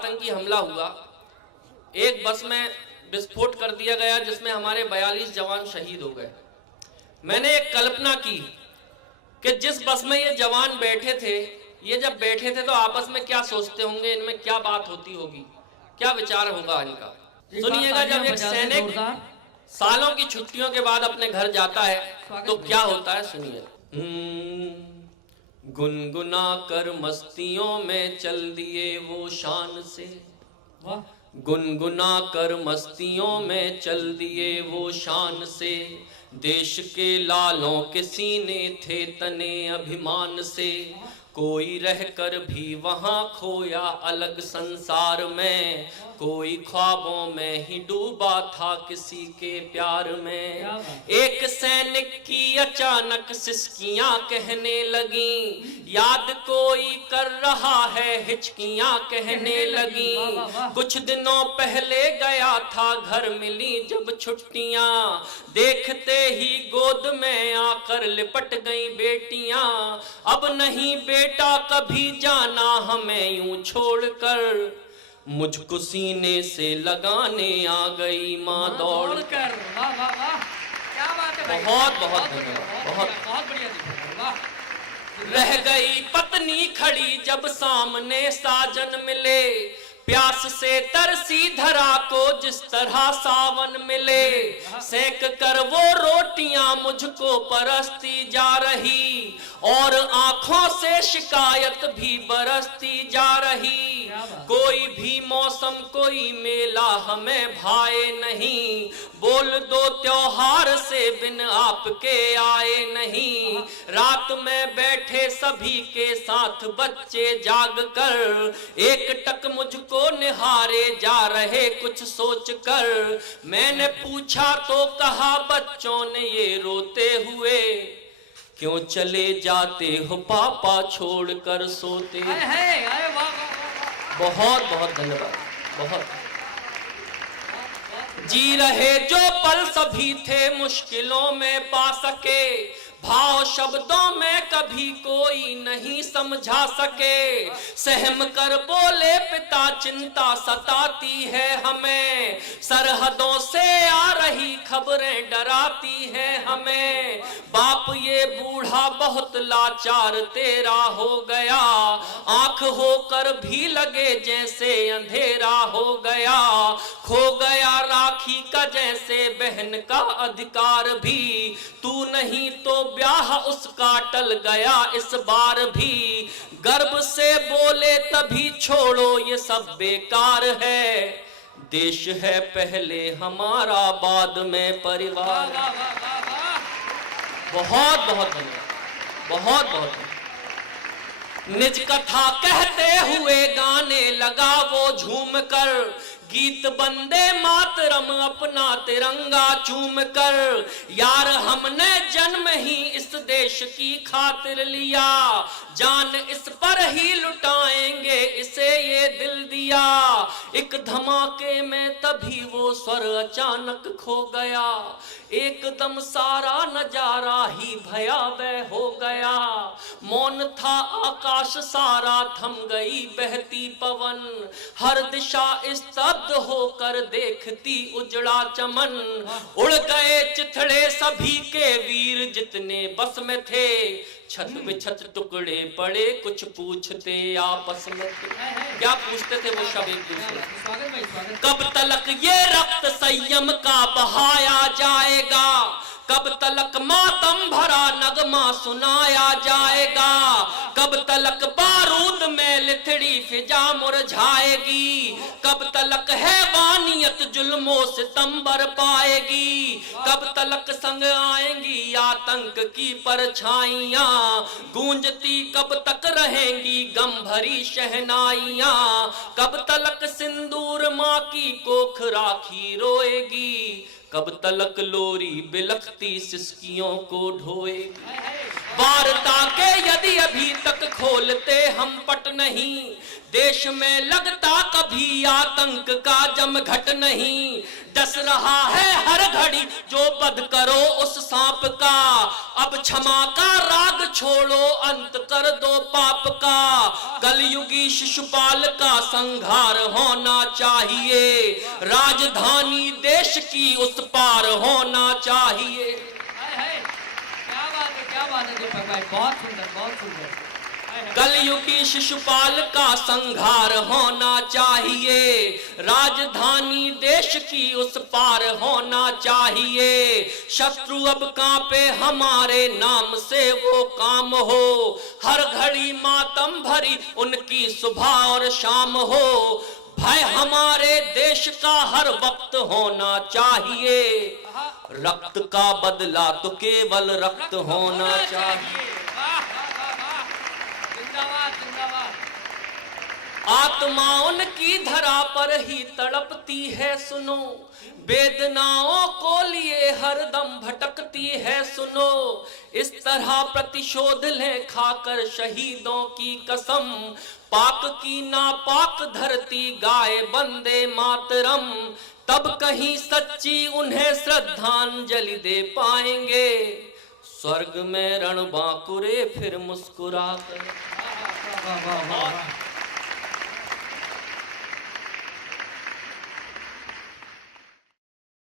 आतंकी हमला हुआ, एक बस में विस्फोट कर दिया गया जिसमें हमारे 42 जवान शहीद हो गए। मैंने एक कल्पना की कि जिस बस में ये जवान बैठे थे, ये जब बैठे थे तो आपस में क्या सोचते होंगे, इनमें क्या बात होती होगी, क्या विचार होगा इनका। सुनिएगा, जब एक सैनिक सालों की छुट्टियों के बाद अपने घर जाता है तो क्या होता है, सुनिए। गुनगुना कर मस्तियों में चल दिए वो शान से, गुनगुना कर मस्तियों में चल दिए वो शान से, देश के लालों के सीने थे तने अभिमान से, कोई रहकर भी वहां खोया अलग संसार में, कोई ख्वाबों में ही डूबा था किसी के प्यार में। एक सैनिक की अचानक सिसकियां कहने लगी, याद कोई कर रहा है हिचकियां कहने लगी, कुछ दिनों पहले गया था घर मिली जब छुट्टियां, देखते ही गोद में आकर लिपट गई बेटियां, अब नहीं बेटा कभी जाना हमें यूं छोड़कर, मुझको सीने से लगाने आ गई माँ दौड़कर। वाह वाह वाह, क्या बात है भाई, बहुत बहुत धन्यवाद, बहुत बढ़िया। रह गई पत्नी खड़ी जब सामने साजन मिले, प्यास से तरसी धरा को जिस तरह सावन मिले, सेक कर वो रोटियां मुझको परसती जा रही, और आंखों से शिकायत भी बरसती जा रही, कोई भी मौसम कोई मेला हमें भाए नहीं, बोल दो त्योहार से बिन आपके आए नहीं, रात में बैठे सभी के साथ बच्चे जाग कर, एक टक मुझको निहारे जा रहे कुछ सोच कर, मैंने पूछा तो कहा बच्चों ने ये रोते हुए, क्यों चले जाते हो पापा छोड़कर सोते। बहुत बहुत धन्यवाद, बहुत। जी रहे जो पल सभी थे मुश्किलों में पा सके, भाव शब्दों में कभी कोई नहीं समझा सके, सहम कर बोले पिता चिंता सताती है हमें, सरहदों से आ रही खबरें डराती है हमें, बाप ये बूढ़ा बहुत लाचार तेरा हो गया, आंख होकर भी लगे जैसे अंधेरा हो गया, खो गया राखी का जैसे बहन का अधिकार भी, तू नहीं तो ब्याह उसका टल गया इस बार भी, गर्व से बोले तभी छोड़ो ये सब बेकार है, देश है पहले हमारा बाद में परिवार। बहुत बहुत धन्यवाद, बहुत बहुत धन्यवाद। निज कथा कहते हुए गाने लगा वो झूम कर, गीत बंदे मातरम अपना तिरंगा चूम कर, यार हमने जन्म ही इस देश की खातिर लिया, जान इस पर ही लुटाएंगे इसे ये दिल दिया, एक धमाके में तभी वो स्वर अचानक खो गया, एकदम सारा नजारा ही भयावह हो गया, मौन था आकाश सारा थम गई बहती पवन, हर दिशा स्तब्ध होकर देखती उजड़ा चमन, उड़ गए चिथड़े सभी के वीर जितने बस में थे, छत पे छत टुकड़े पड़े कुछ पूछते आपस में थे। क्या पूछते थे वो सब एक दूसरे, कब तलक ये रक्त संयम का बहाया जाएगा, कब तलक मातम भरा नगमा सुनाया जाएगा, कब तलक बारूद में लिथड़ी फिजा मुरझाएगी, कब तलक हैवानियत जुल्मों से तंबर पाएगी, कब तलक संग आएंगी आतंक की परछाइयां, गूंजती कब तक रहेंगी गम भरी शहनाइयां, कब तलक सिंदूर माँ की कोख राखी रोएगी, कब तलक लोरी बिलखती सिसकियों को ढोएगी। वार्ता के यदि अभी तक खोलते हम पट नहीं, देश में लगता कभी आतंक का जमघट नहीं। डस रहा है हर घड़ी जो बद करो उस सांप का, अब क्षमा का राग छोड़ो अंत कर दो पाप का। कलयुगी शिशुपाल का संहार होना चाहिए, राजधानी देश की उस पार होना चाहिए। क्या बात है दीपक भाई, बहुत सुंदर बहुत सुंदर। कलयुगी शिशुपाल का संहार होना चाहिए, राजधानी देश की उस पार होना चाहिए। शत्रु अब कांपे हमारे नाम से वो काम हो, हर घड़ी मातम भरी उनकी सुबह और शाम हो। भय हमारे देश का हर वक्त होना चाहिए, रक्त का बदला तो केवल रक्त होना चाहिए। आत्मा उनकी धरा पर ही तड़पती है सुनो, वेदनाओं को लिए हरदम भटकती है सुनो। इस तरह प्रतिशोध लें खाकर शहीदों की कसम, पाक की नापाक धरती गाए वंदे मातरम। तब कहीं सच्ची उन्हें श्रद्धांजलि दे पाएंगे, स्वर्ग में रणबांकुरे फिर मुस्कुरा कर।